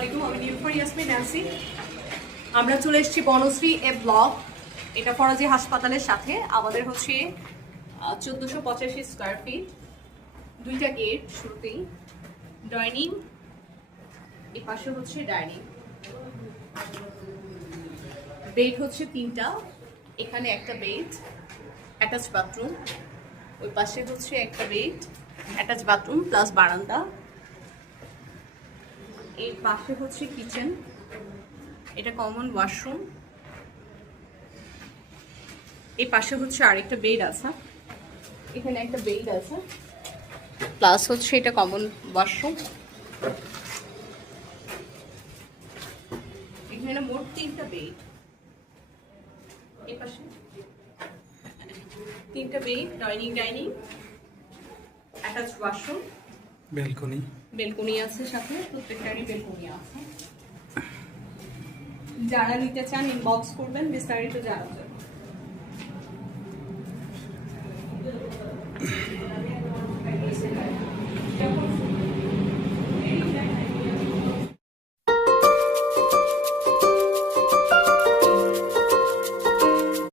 আলাইকুম, আমি নিউফার ইয়াসমিন ন্যান্সি। আমরা চলে এসেছি বনশ্রী এ ব্লক, এটা ফরাজি হাসপাতালের সাথে। আমাদের হচ্ছে 1485 স্কোয়ার ফিট, 2টা গেট, শুরুতেই ডাইনিং, এই পাশে হচ্ছে ডাইনিং, বেড হচ্ছে 3টা, এখানে একটা বেড, অ্যাটাচ বাথরুম, ওই পাশে হচ্ছে একটা বেড, অ্যাটাচ বাথরুম প্লাস বারান্দা, এর পাশে হচ্ছে কিচেন, এটা কমন ওয়াশরুম, এই পাশে হচ্ছে আরেকটা বেড আছে, এখানে একটা বেড আছে প্লাস হচ্ছে এটা কমন ওয়াশরুম। এখানে মোট 3টা বেড, এই পাশে 3টা bed, dining, attach washroom, balcony আছে সাথে, প্রত্যেকটারই বেলকনি আছে। যারা নিতে চান ইনবক্স করবেন, বিস্তারিত জানার জন্য।